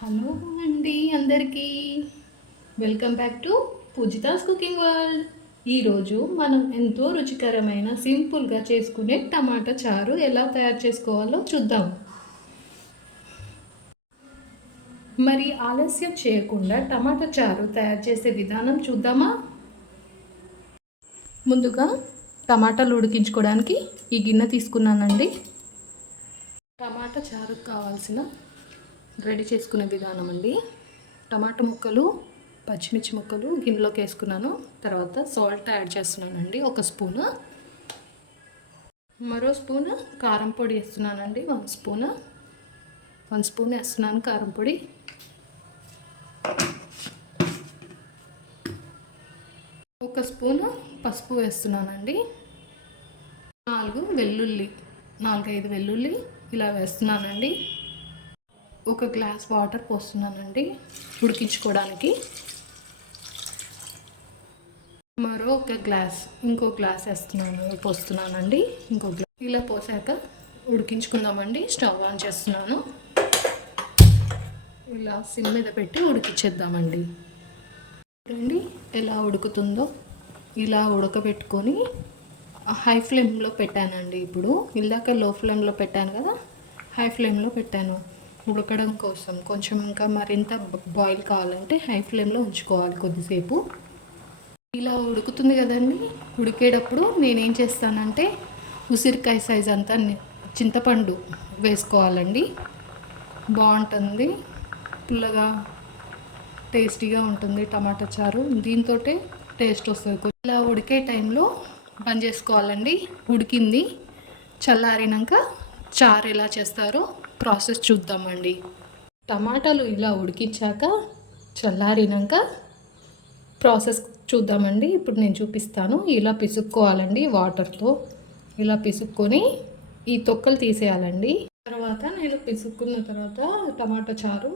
Hello అండి అందరికీ welcome back to Poojitha's cooking world. ఈరోజు మనం ఎంతో రుచికరమైన సింపుల్గా చేసుకునే టమాటా చారు ఎలా తయారు చేసుకోవాలో చూద్దాం. మరి ఆలస్యం చేయకుండా టమాటా చారు తయారు చేసే విధానం చూద్దామా? ముందుగా టమాటాలు ఉడికించుకోవడానికి ఈ గిన్నె తీసుకున్నానండి. టమాటా చారుకు కావాల్సిన రెడీ చేసుకునే విధానం అండి. టమాటా ముక్కలు, పచ్చిమిర్చి ముక్కలు గిన్నెలోకి వేసుకున్నాను. తర్వాత సాల్ట్ యాడ్ చేస్తున్నానండి, 1 స్పూను. మరో స్పూను కారం పొడి వేస్తున్నానండి, 1 స్పూను. 1 స్పూన్ వేస్తున్నాను కారం పొడి. ఒక స్పూను పసుపు వేస్తున్నానండి. 4-5 వెల్లుల్లి ఇలా వేస్తున్నానండి. 1 గ్లాస్ వాటర్ పోస్తున్నానండి ఉడికించుకోవడానికి. మరో 1 గ్లాస్, ఇంకో గ్లాస్ పోస్తున్నానండి. ఇంకో గ్లాస్ ఇలా పోసాక ఉడికించుకుందామండి. స్టవ్ ఆన్ చేస్తున్నాను. ఇలా సిమ్ మీద పెట్టి ఉడికించేద్దామండి. చూడండి ఎలా ఉడుకుతుందో. ఇలా ఉడకబెట్టుకొని హై ఫ్లేమ్లో పెట్టానండి. ఇప్పుడు ఇందాక లో ఫ్లేమ్లో పెట్టాను కదా, హై ఫ్లేమ్లో పెట్టాను ఉడకడం కోసం. కొంచెం ఇంకా మరింత బాయిల్ కావాలంటే హై ఫ్లేమ్లో ఉంచుకోవాలి కొద్దిసేపు. ఇలా ఉడుకుతుంది కదండి. ఉడికేటప్పుడు నేనేం చేస్తానంటే ఉసిరికాయ సైజ్ అంతా చింతపండు వేసుకోవాలండి. బాగుంటుంది, పుల్లగా టేస్టీగా ఉంటుంది టమాటా చారు. దీంతో టేస్ట్ వస్తుంది. ఇలా ఉడికే టైంలో బంద్ చేసుకోవాలండి. ఉడికింది. చల్లారినాక చారు ఎలా చేస్తారో ప్రాసెస్ చూద్దామండి. టమాటాలు ఇలా ఉడికించాక చల్లారినాక ప్రాసెస్ చూద్దామండి. ఇప్పుడు నేను చూపిస్తాను. ఇలా పిసుక్కోవాలండి వాటర్తో. ఇలా పిసుక్కొని ఈ తొక్కలు తీసేయాలండి. తర్వాత నేను పిసుక్కున్న తర్వాత టమాటా చారు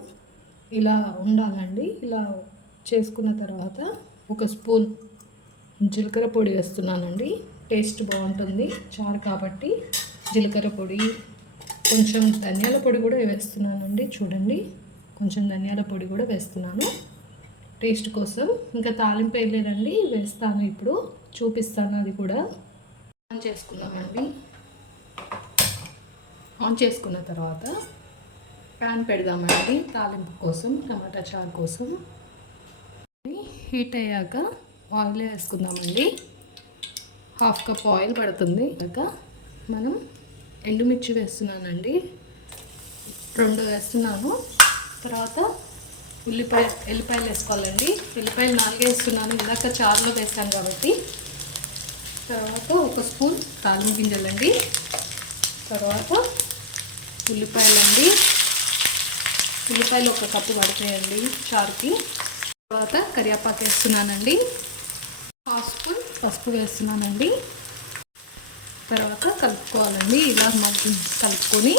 ఇలా ఉండాలండి. ఇలా చేసుకున్న తర్వాత 1 స్పూన్ జీలకర్ర పొడి వేస్తున్నానండి. టేస్ట్ బాగుంటుంది చారు కాబట్టి. జీలకర్ర పొడి, కొంచెం ధనియాల పొడి కూడా వేస్తున్నానండి. చూడండి, కొంచెం ధనియాల పొడి కూడా వేస్తున్నాను టేస్ట్ కోసం. ఇంకా తాలింపు వేయలేదండి, వేస్తాను ఇప్పుడు, చూపిస్తాను అది కూడా. ఆన్ చేసుకున్నామండి. ఆన్ చేసుకున్న తర్వాత ప్యాన్ పెడదామండి తాలింపు కోసం, టమాటా చారు కోసం. హీట్ అయ్యాక ఆయిల్ వేసుకుందామండి. 1/2 కప్ ఆయిల్ పడుతుంది. ఇంకా మనం ఎండుమిర్చి వేస్తున్నానండి, 2 వేస్తున్నాను. తర్వాత ఎల్లిపాయలు వేసుకోవాలండి. ఎల్లిపాయలు 4 వేస్తున్నాను, ఇందాక చారులో వేస్తాను కాబట్టి. తర్వాత 1 స్పూన్ తాలింపు గింజలండి. తర్వాత ఉల్లిపాయలండి. ఉల్లిపాయలు 1 కప్పు పడతాయండి చారుకి. తర్వాత కరివేపాకు వేస్తున్నానండి. 1/2 స్పూన్ పసుపు వేస్తున్నానండి. తర్వాత కలుపుకోవాలండి. ఇలా కలుపుకొని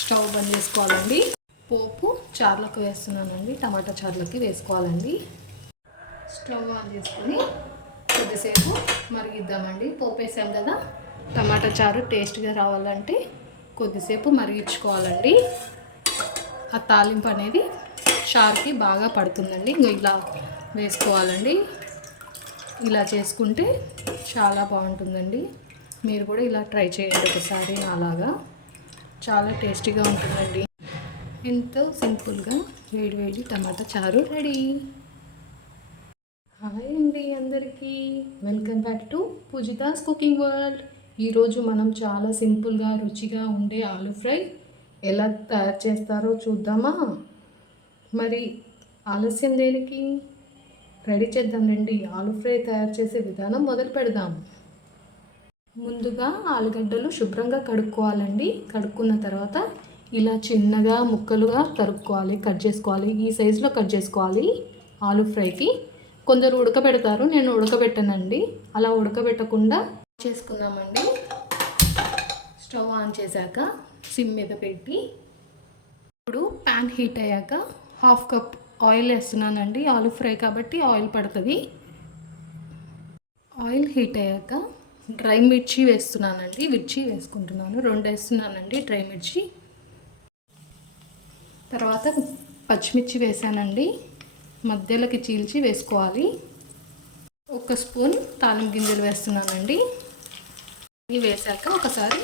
స్టవ్ బంద్ చేసుకోవాలండి. పోపు చారులకు వేస్తున్నానండి, టమాటా చారులకి వేసుకోవాలండి. స్టవ్ ఆన్ చేసుకొని కొద్దిసేపు మరిగిద్దామండి. పోపు వేసాం కదా, టమాటా చారు టేస్ట్గా రావాలంటే కొద్దిసేపు మరిగించుకోవాలండి. ఆ తాలింపు అనేది చారుకి బాగా పడుతుందండి. ఇలా వేసుకోవాలండి. ఇలా చేసుకుంటే చాలా బాగుంటుందండి. మీరు కూడా ఇలా ట్రై చేయండి ఒకసారి. అలాగా చాలా టేస్టీగా ఉంటుందండి. ఎంతో సింపుల్గా వేడి టమాటా చారు రెడీ. హాయ్ అండి అందరికీ, welcome back to Poojitha's cooking world. ఈరోజు మనం చాలా సింపుల్గా రుచిగా ఉండే ఆలు ఫ్రై ఎలా తయారు చేస్తారో చూద్దామా? మరి ఆలస్యం దేనికి, రెడీ చేద్దాం రండి. ఆలు ఫ్రై తయారు చేసే విధానం మొదలు పెడదాం. ముందుగా ఆలుగడ్డలు శుభ్రంగా కడుక్కోవాలండి. కడుక్కున్న తర్వాత ఇలా చిన్నగా ముక్కలుగా తరుక్కోవాలి, కట్ చేసుకోవాలి. ఈ సైజులో కట్ చేసుకోవాలి ఆలు ఫ్రైకి. కొందరు ఉడకబెడతారు, నేను ఉడకబెట్టనండి. అలా ఉడకబెట్టకుండా చేసుకుందామండి. స్టవ్ ఆన్ చేశాక సిమ్ మీద పెట్టి, ఇప్పుడు ప్యాన్ హీట్ అయ్యాక 1/2 కప్ ఆయిల్ వేస్తున్నానండి. ఆలు ఫ్రై కాబట్టి ఆయిల్ పడుతుంది. ఆయిల్ హీట్ అయ్యాక డ్రై మిర్చి వేస్తున్నానండి. మిర్చి వేసుకుంటున్నాను, 2 వేస్తున్నానండి డ్రై మిర్చి. తర్వాత పచ్చిమిర్చి వేసానండి, మధ్యలోకి చీల్చి వేసుకోవాలి. 1 స్పూన్ తాలింపు గింజలు వేస్తున్నానండి. ఇవి వేసాక ఒకసారి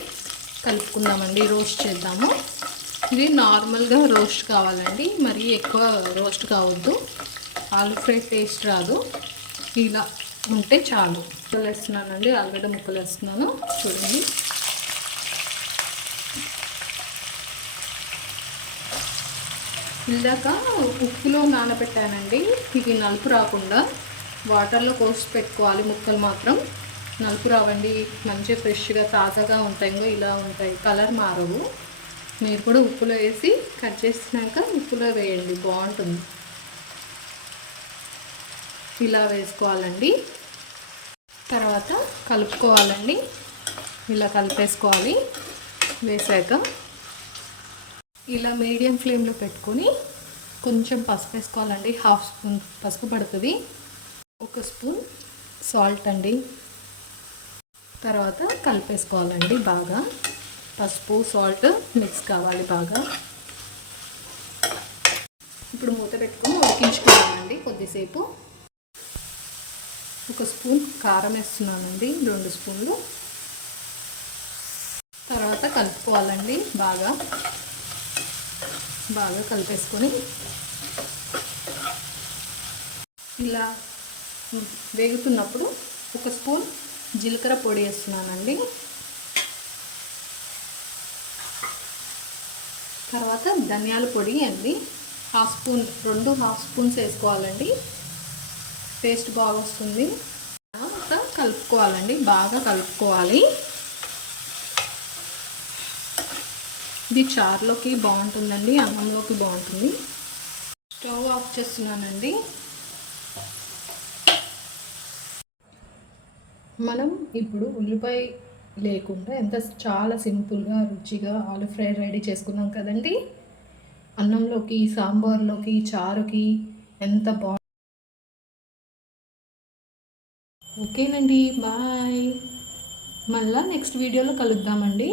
కలుపుకుందామండి, రోస్ట్ చేద్దాము. ఇది నార్మల్గా రోస్ట్ కావాలండి, మరీ ఎక్కువ రోస్ట్ కావద్దు, ఆలు ఫ్రై టేస్ట్ రాదు. ఇలా ఉంటే చాలు. ముక్కలు వేస్తున్నానండి, ఆల్రెడీ ముక్కలు వేస్తున్నాను చూడండి. ఇందాక ఉప్పులో నానబెట్టానండి, ఇవి నలుపు రాకుండా వాటర్లో కోసి పెట్టుకోవాలి. ముక్కలు మాత్రం నలుపు రావండి, మంచిగా ఫ్రెష్గా తాజాగా ఉంటాయి, ఇలా ఉంటాయి, కలర్ మారవు. మీరు కూడా ఉప్పులో వేసి కట్ చేసినాక ఉప్పులో వేయండి, బాగుంటుంది. ఇలా వేసుకోవాలండి. తర్వాత కలుపుకోవాలండి, ఇలా కలిపేసుకోవాలి. వేసాక ఇలా మీడియం ఫ్లేమ్లో పెట్టుకొని కొంచెం పసుపు వేసుకోవాలండి, 1/2 స్పూన్ పసుపు పడుతుంది. 1 స్పూన్ సాల్ట్ అండి. తర్వాత కలిపేసుకోవాలండి బాగా, పసుపు సాల్ట్ మిక్స్ కావాలి బాగా. ఇప్పుడు మూత పెట్టుకొని ఉడికించుకోవాలండి కొద్దిసేపు. 1 స్పూన్ కారం వేస్తున్నానండి, 2 స్పూన్లు. తర్వాత కలుపుకోవాలండి బాగా కలిపేసుకొని ఇలా వేగుతున్నప్పుడు 1 స్పూన్ జీలకర్ర పొడి వేస్తున్నానండి. తర్వాత ధనియాల పొడి అండి, 1/2 స్పూన్, 2 స్పూన్స్ వేసుకోవాలండి, టేస్ట్ బాగా వస్తుంది. కలుపుకోవాలండి, బాగా కలుపుకోవాలి. ఇది చారులోకి బాగుంటుందండి, అన్నంలోకి బాగుంటుంది. స్టవ్ ఆఫ్ చేస్తున్నానండి. మనం ఇప్పుడు ఉల్లిపాయ లేకుండా చాలా సింపుల్గా రుచిగా ఆలు ఫ్రై రెడీ చేసుకున్నాం కదండి. అన్నంలోకి, సాంబార్లోకి, చారుకి ఎంత బాగుంది. ఓకేనండి, బాయ్. మళ్ళీ నెక్స్ట్ వీడియోలో కలుద్దామండి.